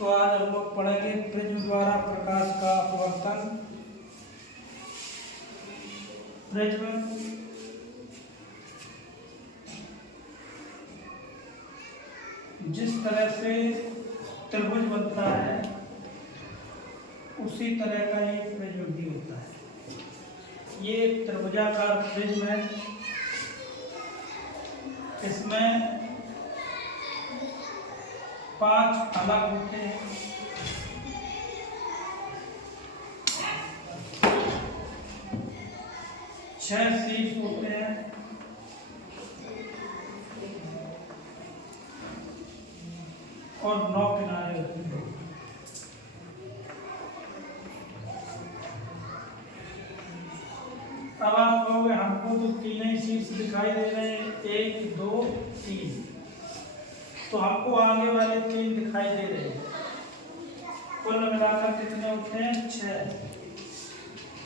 तो आज हम लोग पढ़ेंगे प्रिज्म द्वारा प्रकाश का अपवर्तन। प्रिज्म जिस तरह से त्रिभुज बनता है उसी तरह का ये प्रिज्म भी होता है। ये त्रिभुजाकार प्रिज्म है। इसमें 5 अलग होते हैं। छह शीर्ष होते हैं और 9 किनारे होते हैं। अब आप कहोगे हमको तो 3 ही शीर्ष दिखाई दे रहे हैं, 1 2 3, तो हमको आगे वाले 3 दिखाई दे रहे हैं। कुल मिलाकर कितने होते हैं? 6।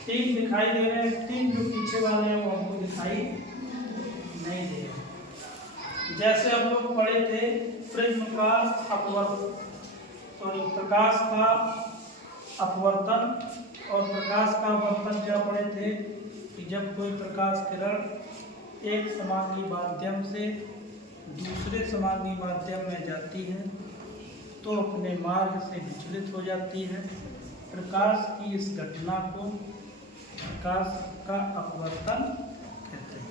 3 दिखाई दे रहे हैं, 3 जो पीछे वाले हैं वो हमको दिखाई नहीं दे रहे। जैसे हम लोग पढ़े थे प्रिज्म का अपवर्तन, प्रकाश का अपवर्तन और प्रकाश का अपवर्तन क्या पढ़े थे कि जब कोई प्रकाश किरण एक समांगी माध्यम से दूसरे समांगी माध्यम में जाती है तो अपने मार्ग से विचलित हो जाती है। प्रकाश की इस घटना को प्रकाश का अपवर्तन कहते हैं।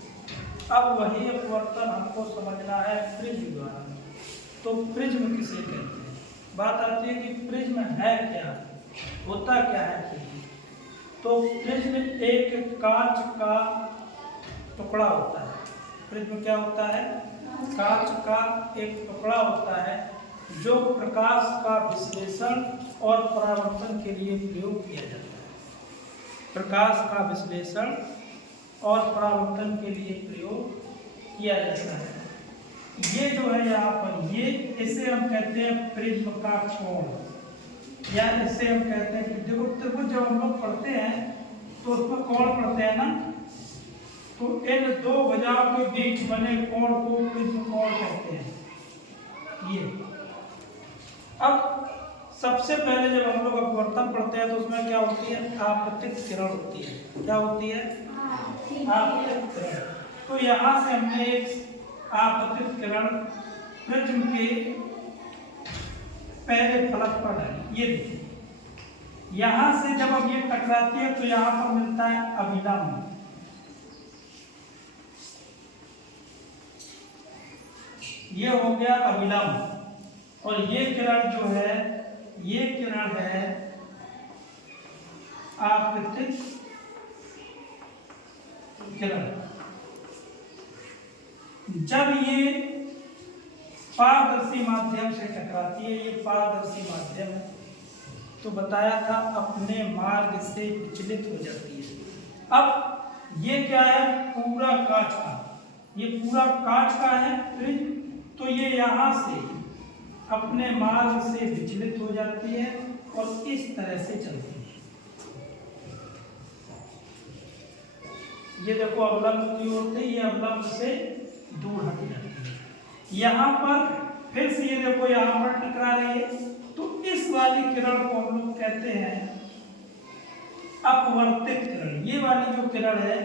अब वही अपवर्तन हमको समझना है प्रिज्म द्वारा। तो प्रिज्म किसे कहते हैं? बात आती है कि प्रिज्म है क्या, होता क्या है प्रिज्म। तो प्रिज्म एक कांच का टुकड़ा होता है। प्रिज्म क्या होता है? कांच का एक टुकड़ा होता है जो प्रकाश का विश्लेषण और परावर्तन के लिए प्रयोग किया जाता है। प्रकाश का विश्लेषण और परावर्तन के लिए प्रयोग किया जाता है। ये जो है यहाँ पर, ये इसे हम कहते हैं प्रिज्म का कोण, या इसे हम कहते हैं कि देखो त्रिभुज जब हम लोग पढ़ते हैं तो उसमें कोण पढ़ते हैं ना, तो इन 2 भुजाओं के बीच बने कोण को प्रिज्म कोण कहते हैं। ये अब सबसे पहले जब हम लोग अपवर्तन पढ़ते हैं तो उसमें क्या होती है? आपतित किरण होती है। क्या होती है? आपतित किरण। तो यहाँ से हमने एक आपतित किरण प्रिज्म के पहले फलक पर डाली। ये देखिए, यहाँ से जब अब ये टकराती है तो यहाँ पर मिलता है अभिलंब। ये हो गया अभिलंब। और ये किरण जो है, ये किरण है आपतित किरण। जब ये पारदर्शी माध्यम से टकराती है, ये पारदर्शी माध्यम है, तो बताया था अपने मार्ग से विचलित हो जाती है। अब ये क्या है? पूरा कांच का, ये पूरा कांच का है प्रिज्म, तो ये यहाँ से अपने मार्ग से विचलित हो जाती है और इस तरह से चलती है। ये देखो अवलंब की ओर थी, ये अवलंब से दूर हट जाती है। यहाँ पर फिर से ये देखो यहाँ पर टकरा रही है, तो इस वाली किरण को हम लोग कहते हैं अपवर्तित किरण। ये वाली जो किरण है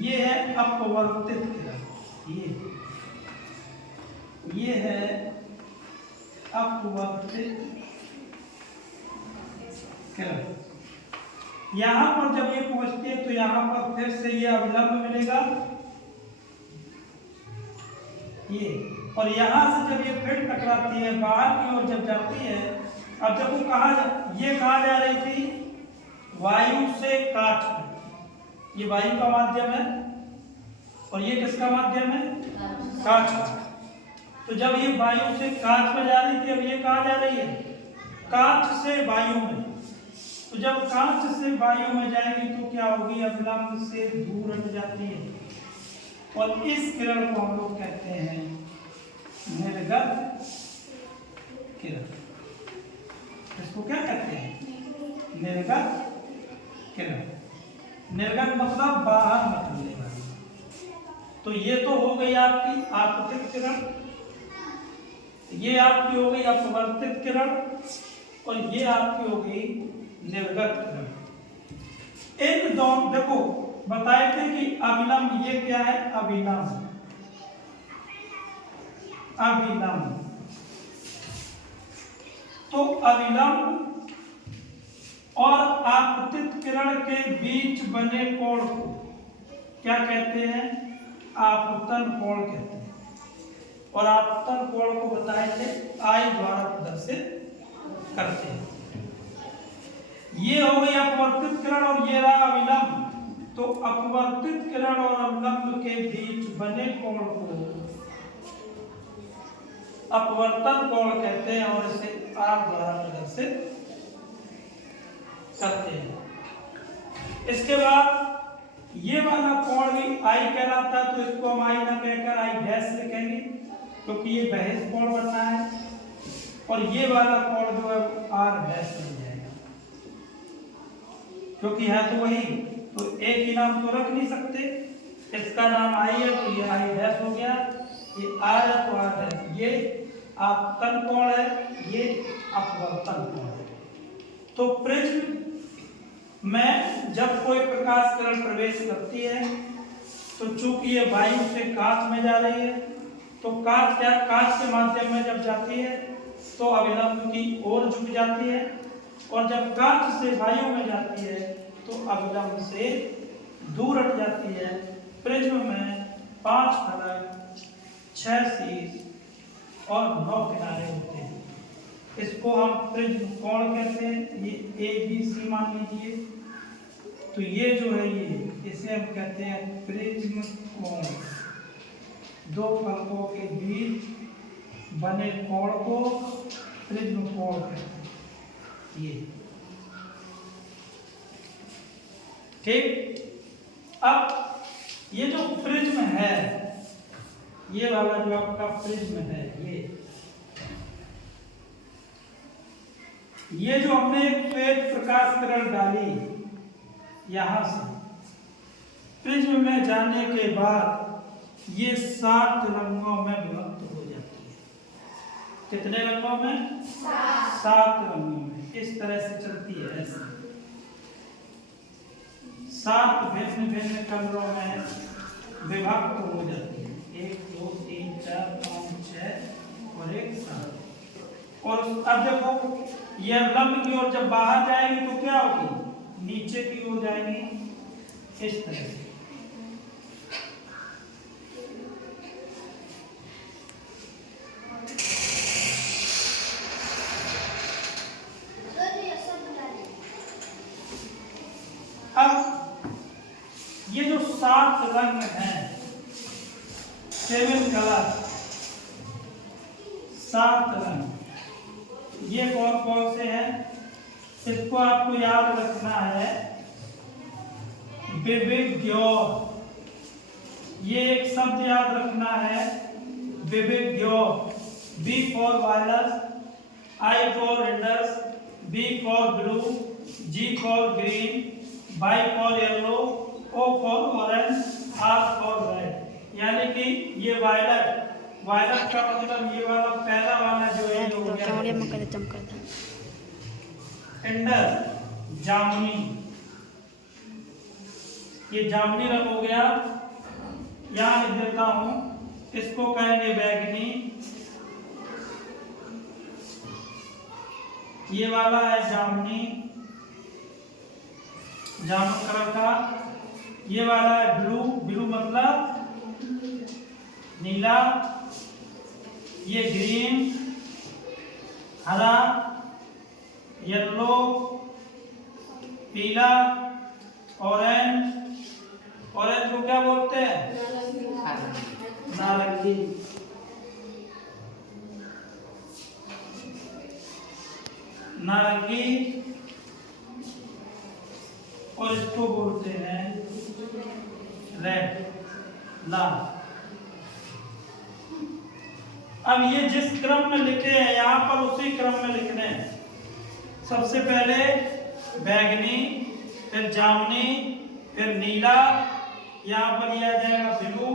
ये है अपवर्तित किरण। ये है अपवर्तित किरण। यहाँ पर जब ये पहुंचती है तो यहाँ पर फिर से ये अभिलंब मिलेगा, ये, और यहाँ से जब ये फिर टकराती है बाहर की ओर जब जाती है, अब जब वो ये कहाँ जा रही थी? वायु से कांच में। ये वायु का माध्यम है और ये किसका माध्यम है? कांच का। तो जब ये वायु से कांच में जा रही थी, अब ये कहाँ जा रही है? कांच से वायु में। तो जब कांच से वायु में जाएगी तो क्या होगी? अभिलंब से दूर हट जाती है और इस किरण को हम लोग कहते हैं निर्गत किरण। इसको क्या कहते हैं? निर्गत किरण। निर्गत मतलब बाहर निकलने वाली। तो ये तो हो गई आपकी आपतित किरण, ये आपकी हो गई अपवर्तित किरण, और ये आपकी होगी निर्गत किरण। इन दोनों देखो बताए थे कि अविलंब, ये क्या है अविलंब, अविलंब। तो अविलंब और आपतित किरण के बीच बने कोण को क्या कहते हैं, आपतन कोण कहते हैं। और आपतन कोण को बताए थे आई द्वारा प्रदर्शित करते हैं। ये हो गई अपवर्तित किरण और ये रहा अविलंब। तो अपवर्तित किरण और अविलंब के बीच बने कोण को अपवर्तन कोण कहते हैं और इसे आर द्वारा प्रदर्शित करते हैं। इसके बाद ये वाला कोण भी आई कहलाता है, तो इसको हम आई ना कहकर आई डैश लिखेंगे क्योंकि ये बहिर्मुख कोण बनना है। और ये वाला कोण जो है वो आर डैश बन जाएगा क्योंकि है तो वही, तो एक ही नाम तो रख नहीं सकते। इसका नाम आई है तो ये आई डैश हो गया, ये आर है तो आर डैश। ये आपतन कोण है, ये अपवर्तन कोण है। तो प्रिज्म में जब कोई प्रकाश किरण प्रवेश करती है तो चूंकि ये वायु से कांच में जा रही है, तो कांच के माध्यम में जब जाती है तो अविलंब की ओर झुक जाती है, और जब कांच से वायु में जाती है तो अविलंब से दूर हट जाती है। प्रिज्म में 5 फलक, 6 शीर्ष और 9 किनारे होते हैं। इसको हम प्रिज्म कोण कहते हैं। ये ए बी सी मान लीजिए, तो ये जो है ये इसे हम कहते हैं प्रिज्म कोण। 2 फलकों के बीच बने कोण को प्रिज्म कोण कहते हैं। ये ठीक। अब ये जो प्रिज्म है, ये वाला जो आपका प्रिज्म है, ये जो हमने एक श्वेत प्रकाश किरण डाली यहां से प्रिज्म में जाने के बाद ये 7 रंगों में विभक्त हो जाती है। कितने रंगों में? 7 रंगों में। इस तरह से चलती है, ऐसे 7 भिन्न भिन्न कलरों में विभक्त हो जाती है। 1 2 3 4 5 6 और 1 7। और अब देखो ये लंब की ओर जब बाहर जाएगी तो क्या होगी, नीचे की ओर जाएंगी इस तरह से। अब ये जो 7 रंग हैं, 7 कलर, 7 रंग, ये कौन कौन से हैं? इसको आपको याद रखना है। विविध्योर, ये एक शब्द याद रखना है, विविध्योर। B for violet, I for indigo, B for blue, G for green, Y for yellow, O for orange, R for red. यानी कि ये वायलट, वायलट का मतलब ये वाला पहला वाला जो है ये हो गया इंडस, जामुनी, ये जामुनी रंग हो गया। यहां लिख देता हूं, इसको कहेंगे बैगनी। ये वाला है जामुनी, जामुन कलर का। ये वाला है ब्लू, ब्लू मतलब नीला। ये ग्रीन, हरा, येलो, पीला, ऑरेंज। ऑरेंज को क्या बोलते हैं? नारंगी। नारंगी, और इसको बोलते हैं रेड, लाल। अब ये जिस क्रम में लिखे हैं यहां पर उसी क्रम में लिखने हैं। सबसे पहले बैगनी, फिर जामुनी, फिर नीला, यहां पर लिया जाएगा ब्लू,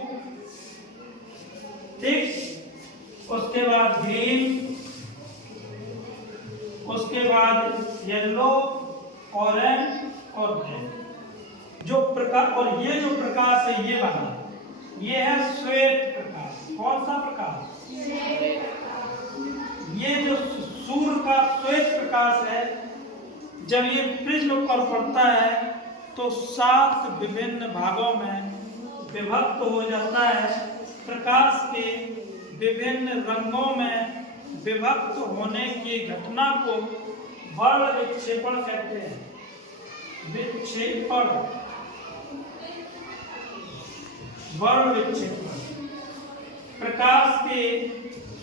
ठीक। उसके बाद ग्रीन, उसके बाद येलो, ऑरेंज और रेड। जो प्रकाश, और ये जो प्रकाश है ये वाला, ये है श्वेत प्रकाश। कौन सा प्रकाश? ये जो सूर्य का श्वेत प्रकाश है, जब ये प्रिज्म पर पड़ता है तो 7 विभिन्न भागों में विभक्त हो जाता है। प्रकाश के विभिन्न रंगों में विभक्त होने की घटना को वर्ण विक्षेपण कहते हैं। विक्षेपण, वर्ण विक्षेपण। प्रकाश के,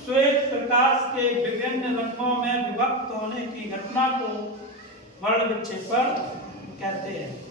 श्वेत प्रकाश के विभिन्न रंगों में विभक्त होने की घटना को वर्ण विक्षेपण कहते हैं।